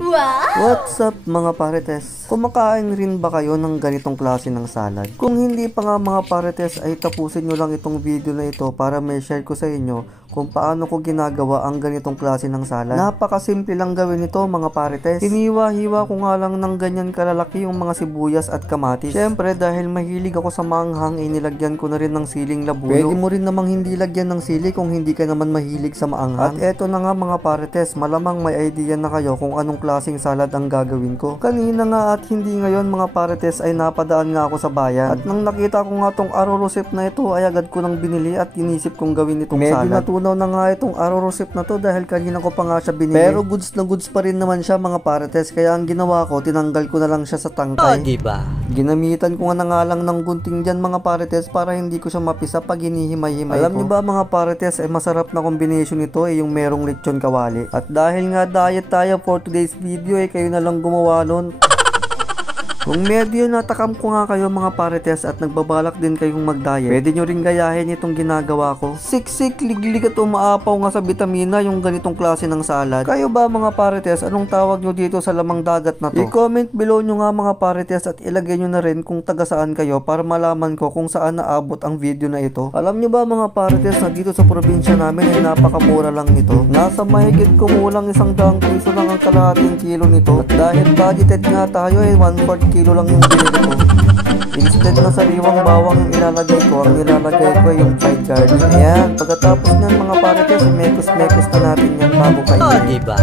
What's up mga parites? Kumakain rin ba kayo ng ganitong klase ng salad? Kung hindi pa nga mga parites ay tapusin nyo lang itong video na ito para may share ko sa inyo kung paano ko ginagawa ang ganitong klase ng salad. Napakasimple lang gawin ito mga parites. Hiniwa-hiwa ko nga lang ng ganyan kalalaki yung mga sibuyas at kamatis. Syempre dahil mahilig ako sa maanghang, inilagyan ko na rin ng siling labuyo. Pwede mo rin namang hindi lagyan ng sili kung hindi ka naman mahilig sa maanghang. At eto na nga mga parites, malamang may idea na kayo kung anong klaseng salad ang gagawin ko. Kanina nga at hindi ngayon mga parites ay napadaan nga ako sa bayan. At nang nakita ko nga tong arorosip na ito ay agad ko nang binili at inisip kong gawin itong salad. Medyo natunaw na nga itong arorosip na to dahil kanina ko pa nga siya binili. Pero goods na goods pa rin naman siya mga parites, kaya ang ginawa ko, tinanggal ko na lang siya sa tangkay. Diba? Ginamitan ko nga na lang ng gunting dyan mga parites para hindi ko siya mapisa pag hinihimay-himay ko. Alam niyo ba mga parites ay masarap na combination nito ay yung merong lechon kawali. At dahil nga diet tayo for today's video ay kayo na lang gumawa nun. Kung medyo natakam ko nga kayo mga parites at nagbabalak din kayong mag-diet, pwede nyo rin gayahin itong ginagawa ko. Siksik, liglig at umaapaw nga sa vitamina yung ganitong klase ng salad. Kayo ba mga parites, anong tawag nyo dito sa lamang dagat na to? I-comment below nyo nga mga parites at ilagay nyo na rin kung taga saan kayo para malaman ko kung saan naabot ang video na ito. Alam nyo ba mga parites na dito sa probinsya namin ay napakamura lang nito. Nasa mahigit kumulang 100 piso lang ang kalahating kilo nito. At dahil budgeted nga tayo ay 1/4 kilo lang yung binili ko. Instead na sariwang bawang yung ilalagay ko, ang nilalagay ko yung fried garlic. Ayan, pagkatapos nyan mga parites, mekos-mekos na natin yan bago kainin. Diba?